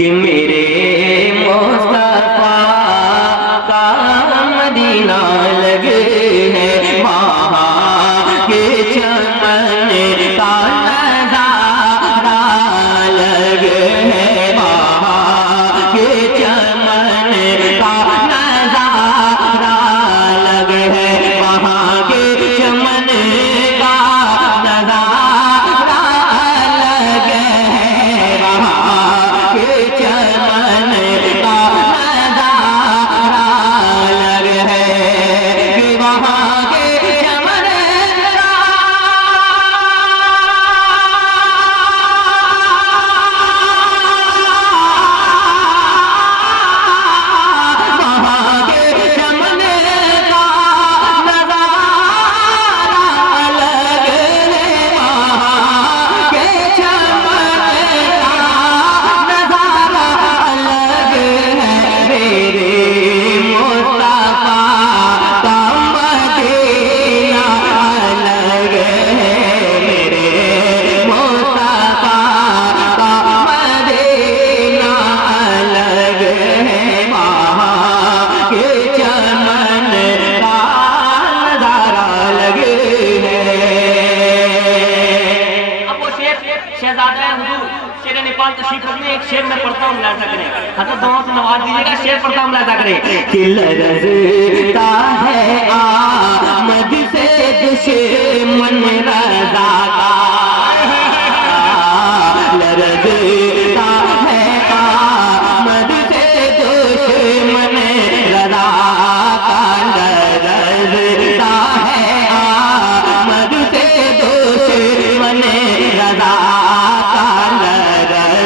कि मेरे मुस्तफा का मदीना लगे है, वहाँ के चमन का नजारा लगे है, वहाँ के चमन का नजारा लगे है, वहाँ के चमन का नजारा लगे है, वहाँ के चमन का नजारा लगे है, कि वहाँ के चमन एक शेर में पढ़ता हूँ, मुलाजा करें। हजरत दोनों से नवाज दीजिएगा, शेर पढ़ता हूँ, मुलाजा करें। कि लरज़ता है आमद से दुश्मन रज़ा का, लरज़ता है आमद से दुश्मन रज़ा का, लरज़ता है आमद से दुश्मन रज़ा का,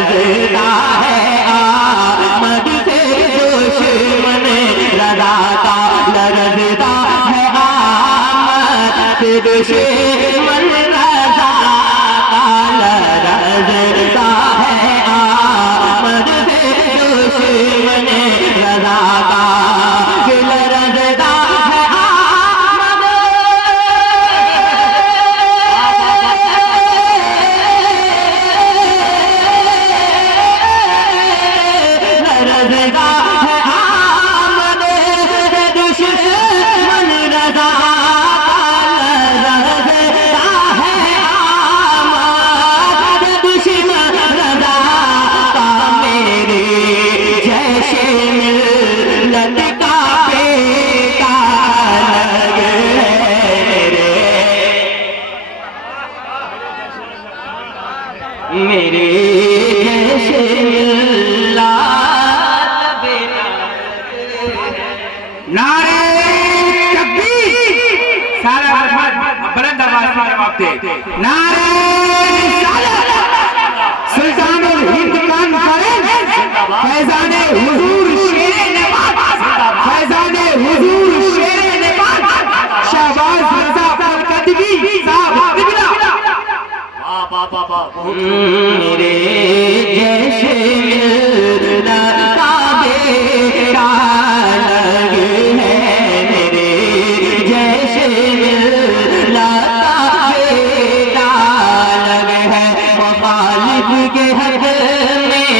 लरज़ता है आमद से दुश्मन रज़ा का, लरज़ता है आमद से दुश्मन रज़ा का, लरज़ता है आमद से दुश्मन रज़ा का, कि लरज़ता है आमद लरज़ता है आमद से दुश्मन रज़ा का, लरज़ता है आमद से दुश्मन रज़ा का, मेरे जैसे मिल्लत का बेटा लगे मेरे जैसे मिल्लत बेटा नारे तकबीर, सारा बुलंद आवाज में जवाब दे। नारे सुल्तानुल हिंद कॉन्फ्रेंस, फैजाने हुजूर शेरे नवाज, फैजाने हुजूर शेरे नवाज, शहबाज रजा कदवी साहब किबला। मेरे जैसे मिल्लत का बेटा लगे है, मेरे जैसे मिल्लत का बेटा लगे है, मुखालिफ के हक में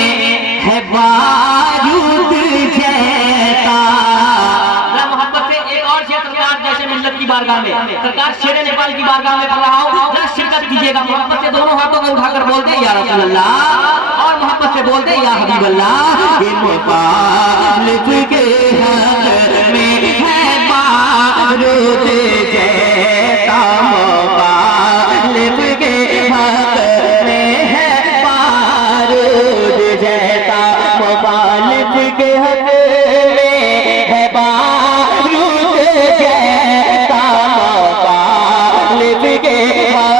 है बारूद जैसा। मोहब्बत से एक और शेर सरकार जैसे मिल्लत की बारगाह में, सरकार शेर नेपाल की बारगाह में पढ़ रहा हूँ, शिरकत कीजिएगा। मोहब्बत से दोनों हाथों को उठाकर बोलते या रसूल अल्लाह, और मोहब्बत से बोलते या हबीब अल्लाह। ये मुखालिफ के हक में है बारूद जैसा, मुखालिफ के हक में है बारूद जैसा, मुखालिफ के हक में है बारूद जैसा, मुखालिफ के हक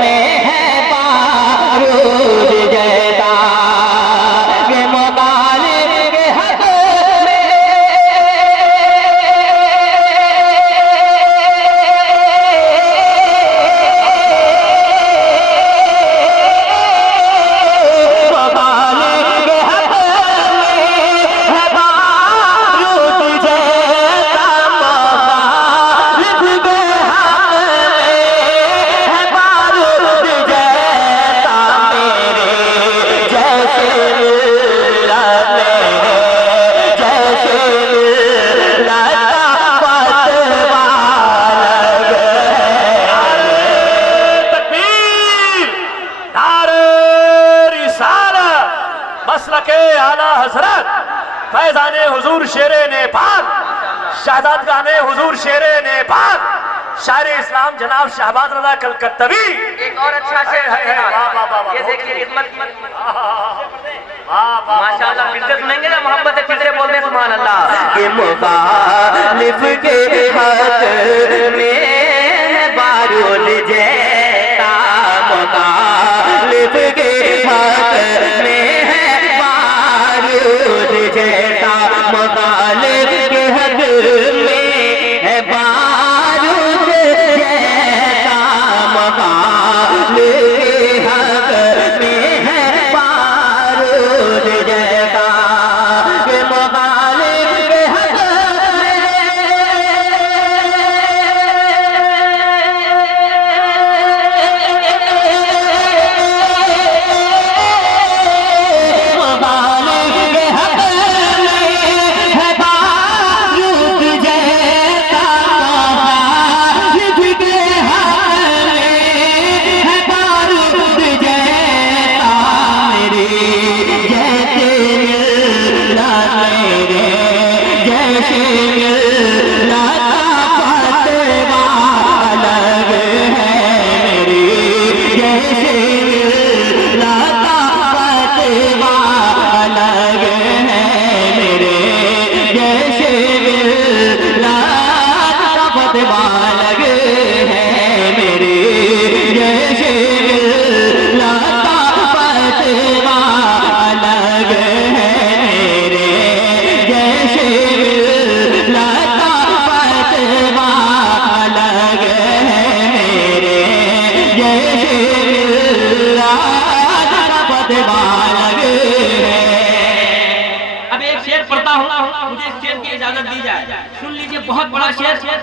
में है बारूद जैसा, ये मुखालिफ के हक में आला हजरत फैजाने हुजूर शेरे नेपाल शहादत गाने हुजूर शेरे नेपाल शायर इस्लाम जनाब शहबाज रजा कलकत्तवी। एक और अच्छा शेर है, ये देखिए इस्मत माशाअल्लाह, फिर से सुनेंगे ना, मोहब्बत से फिर से बोलते हैं सुभान अल्लाह। के मुखालिफ के हक में बारूद जैसा, मुखालिफ के हक में है बारूद जैसा, मुखालिफ के हक में है बारूद जैसा, मुखालिफ के हक में है बारूद जैसा, के मुखालिफ के हक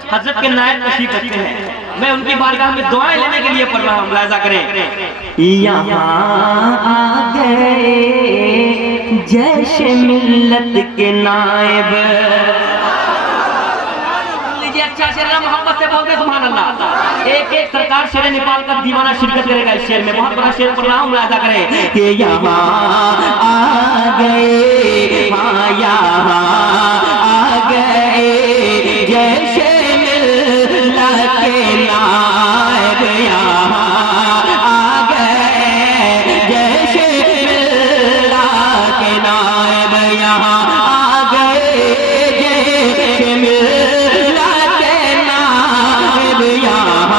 हजरत के नायब तशरीफ रखते हैं, मैं उनकी बारगाह में दुआएं लेने के लिए पढ़ रहा हूँ, मुलाहिजा करें। यहाँ आ गए जैसे मिल्लत के नायब, लीजिए अच्छा शेर है, मोहब्बत से बोलते सुभान अल्लाह। एक एक सरकार शेर नेपाल का दीवाना शिरकत करेगा इस शेर में, बहुत बड़ा शेर पढ़ रहा हूँ, मुलाहिजा करें कि यहाँ आ गए, हाँ यहाँ आ गए जैसे के नायब, यहाँ आ गए जैसे मिल्ला के नायब, यहाँ आ गए जैसे मिल्ला के नायब, यहाँ आ गए जैसे मिल्ला के नायब, यहाँ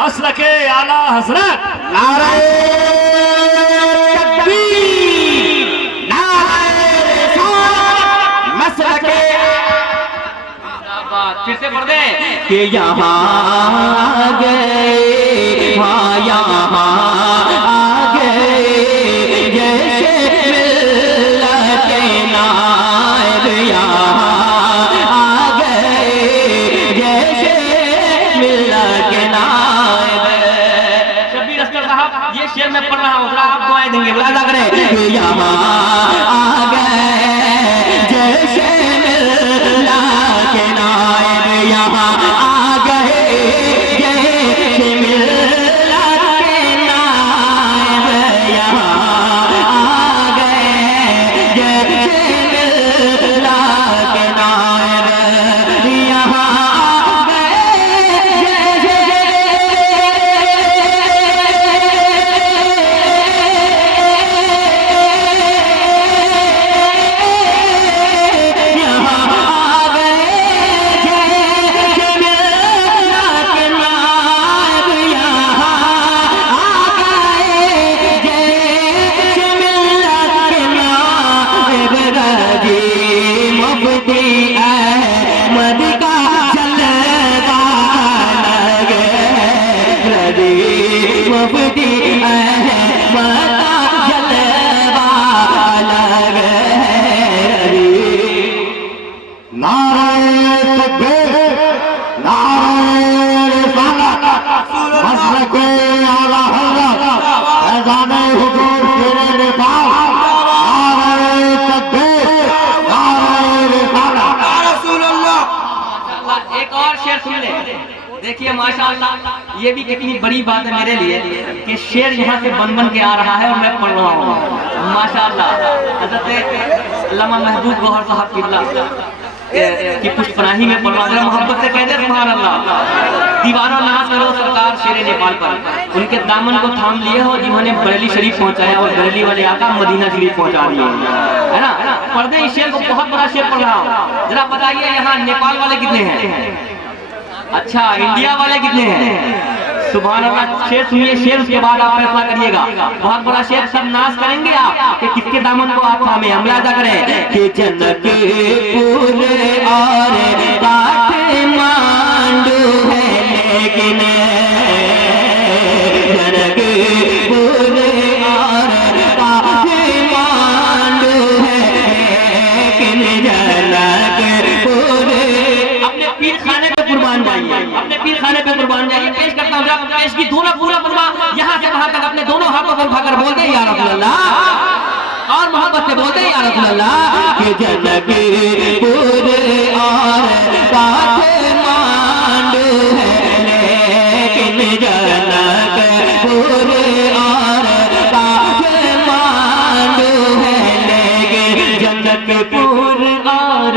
मसलके आला हजरत नारे तकबीर, नारे रिसालत, मसलके फिर से पढ़ दे कि यहाँ आ गए, हाँ यहाँ आ गए जैसे मिल्ला के नायब, यहाँ आ गए जैसे मिल्ला के नायब। शब्बीर अस्कर साहब, ये शेर मैं पढ़ रहा हूँ, आप दुआएं देंगे, मुलाहिजा करें। यहाँ आ गए जैसे मिल्ला के नायब, यहाँ आ गए जैसे मिल्ला के नायब। एक और शेर सुन ले। देखिए माशाअल्लाह, ये भी कितनी बड़ी बात है मेरे लिए कि शेर यहाँ से बन के आ रहा है और मैं पढ़ रहा हूँ। माशाअल्लाह, हज़रत अल्लामा महबूब गौहर साहब किबला की पुष्पराही में पढ़ रहा हूँ। मोहब्बत से कह दे सुभान अल्लाह। दीवारों नाज करो सरकार शेर नेपाल पर, उनके दामन को थाम लिए हो जिन्होंने बरेली शरीफ पहुंचाया और बरेली वाले आका मदीना शरीफ पहुंचा दिए, है ना। पढ़ दे इस शेर को, बहुत बड़ा शेर पढ़ रहा हूँ। जरा बताइए यहाँ नेपाल वाले कितने हैं? अच्छा, इंडिया वाले कितने हैं? सुभान अल्लाह। शेर सुनिए, शेर उसके बाद आप फैसला करिएगा। बहुत बड़ा शेर, सब नाश करेंगे आप कि किसके दामन को आप थामे। हम लाजा करें कि जनक पूरे और काठमांडू है लेकिन जनक पूरे और काठमांडू है लेकिन जनक पूरे। अपने पीर खाने पे कुर्बान जाइए, अपने पीर खाने पे कुर्बान जाइए। पेश करता हूँ, जब पेश की दोनों पूरा यहाँ से वहां तक अपने दोनों हाथों को उठाकर बोल दे या रसूल अल्लाह, और मोहब्बत से बोल दे या रसूल अल्लाह कि जनक पूरे और काठमांडू है लेकिन जनक पूरे और काठमांडू है लेकिन जनक पूरे और काठमांडू है लेकिन जनक पूरे और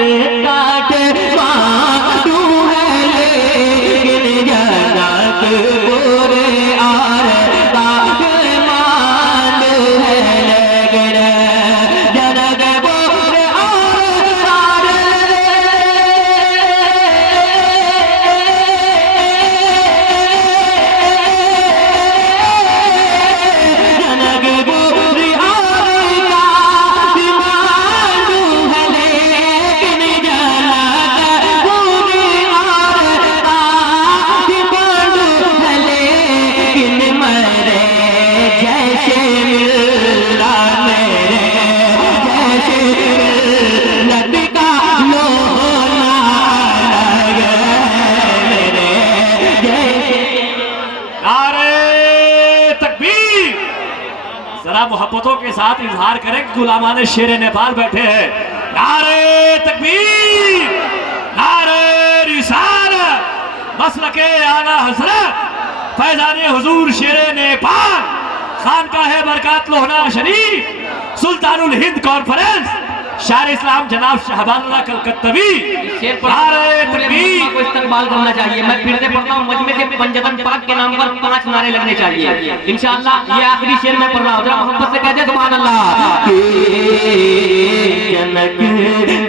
काठमांडू है लेकिन जनक पूरे और जनक पूरे और काठमांडू है लेकिन जनक पूरे और काठमांडू है लेकिन मेरे जैसे मिलना, मेरे जैसे मिलत का लोना लगे मेरे जैसे। नारे तकबीर। जरा मोहब्बतों के साथ इजहार करें कि गुलामान शेर नेपाल बैठे हैं। नारे तकबीर, नारे रिसालत, मसलके आला हजरत फैजाने हुजूर शेर नेपाल, खानकाह बरकात लोहना शरीफ, सुल्तानुल हिंद कॉन्फ्रेंस, शायर इस्लाम जनाब शहबाजुल्लाह कलकत्तवी। शेर पर नारे पूरे तकबीर। मुल्क को इस्तेमाल करना चाहिए। मैं फिर से पढ़ता हूँ, मजमे से पंजतन पाक के नाम पर 5 नारे लगने चाहिए इंशाअल्लाह। ये आखिरी शेर मैं पढ़ रहा हूँ, जरा मोहब्बत से कह दे सुभान अल्लाह। जनक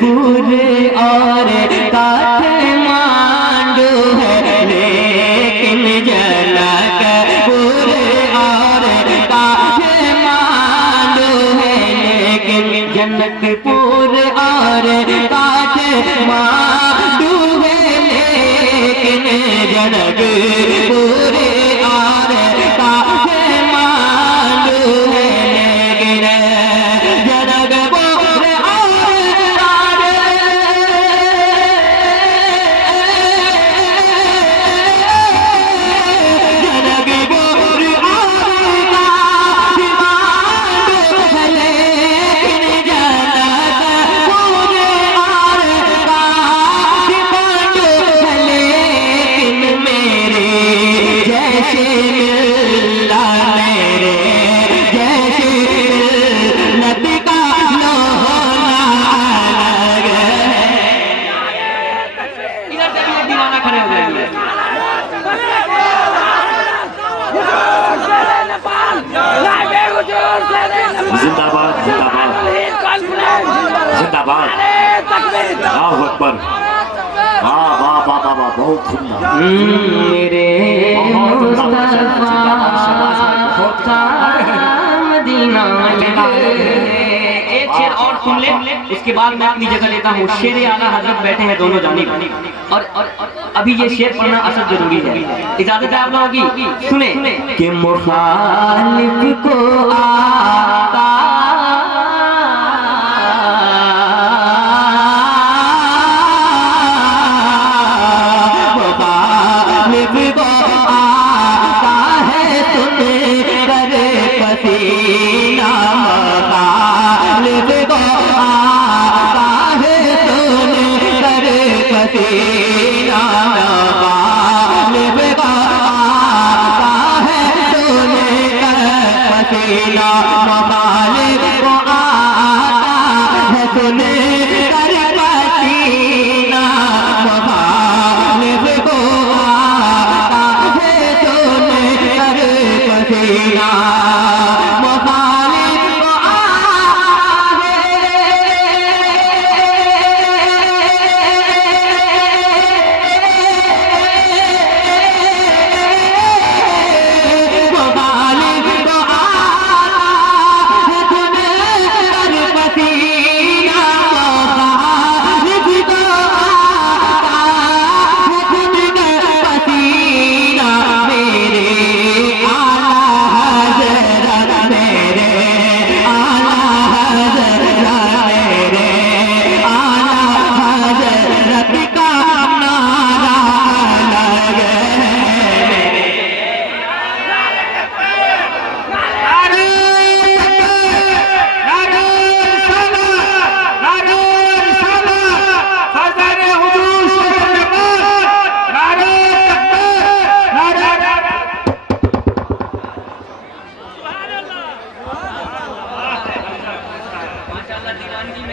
पूरे और काठमांडू है लेकिन जनक पूरे और काठमांडू है लेकिन जनक पूरे और काठमांडू है लेकिन जनक पूरे और काठमांडू है लेकिन जनक पूरे जिंदाबाद जिंदाबाद जिंदाबाद। अल्लाहू अकबर। वाह वाह वाह वाह वाह, बहुत सुंदर। मेरे मदीना। एक शेर और सुन ले, उसके बाद मैं अपनी जगह लेता हूँ। शेर आला हजरत बैठे हैं दोनों जानिब, और अभी ये शेर पढ़ना असद जरूरी है। इजाजत है आप लोगों की, सुने कि मुखालिफ को आता मुखालिफ को आता है सुने करे पसीना, मुखालिफ को आता है सुने करे पसीना।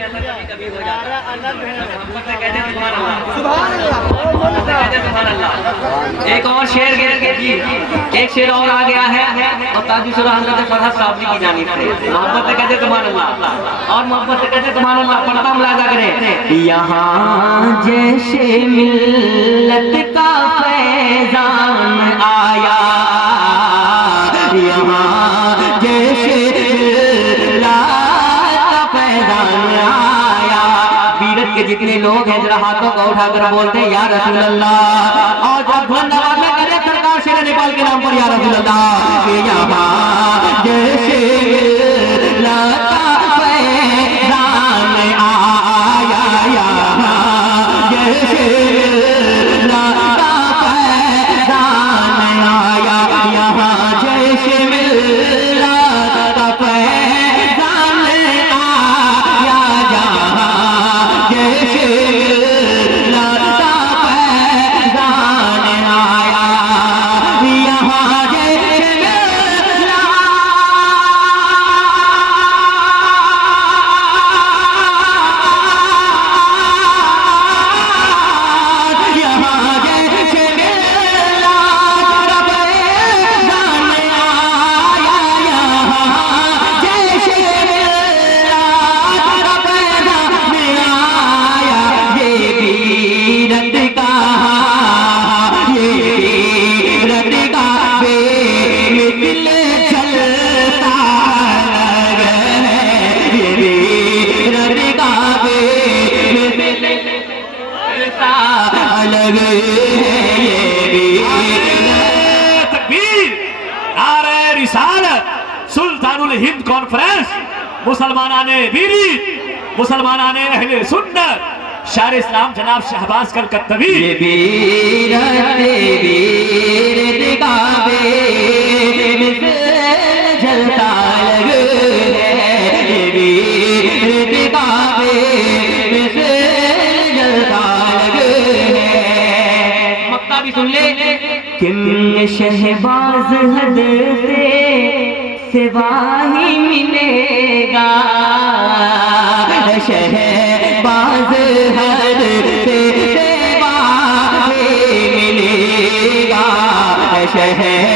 ऐसा कभी कभी हो जाता है। मोहब्बत से कहते हैं सुभान अल्लाह, मोहब्बत से कहते हैं सुभान अल्लाह। एक और शेर एक शेर और आ गया है और ताजु सुरा हज़रत फरहत साहब की जानी है। मोहब्बत से कहते हैं सुभान अल्लाह और मोहब्बत से कहते हैं सुभान अल्लाह। पढ़ता मुलाजा करें। यहाँ जैसे मिल्लत का फैजान आया, यहाँ जैसे बीरत के जितने लोग हैं जरा हाथों को उठाकर बोलते हैं या रसूल अल्लाह। और जब धन्यवाद में करे सरकार शेर नेपाल के नाम पर या रसूल अल्लाह। यहाँ जैसे लता फैजान आया, यहाँ जैसे लता फैजान आया, यहाँ जैसे लता फैजान आया, जहाँ जैसे लता फैजान आया, यहाँ जैसे सुल्तानुल हिंद कॉन्फ्रेंस मुसलमानाने बीरी मुसलमानाने अहले सुन्नत शायर इस्लाम जनाब शहबाज कलकत्तवी जलता मक्ता भी सुन ले। किम शहबाज हद से सिवा ही मिलेगा, शहबाज हद से सिवा ही मिलेगा, शहर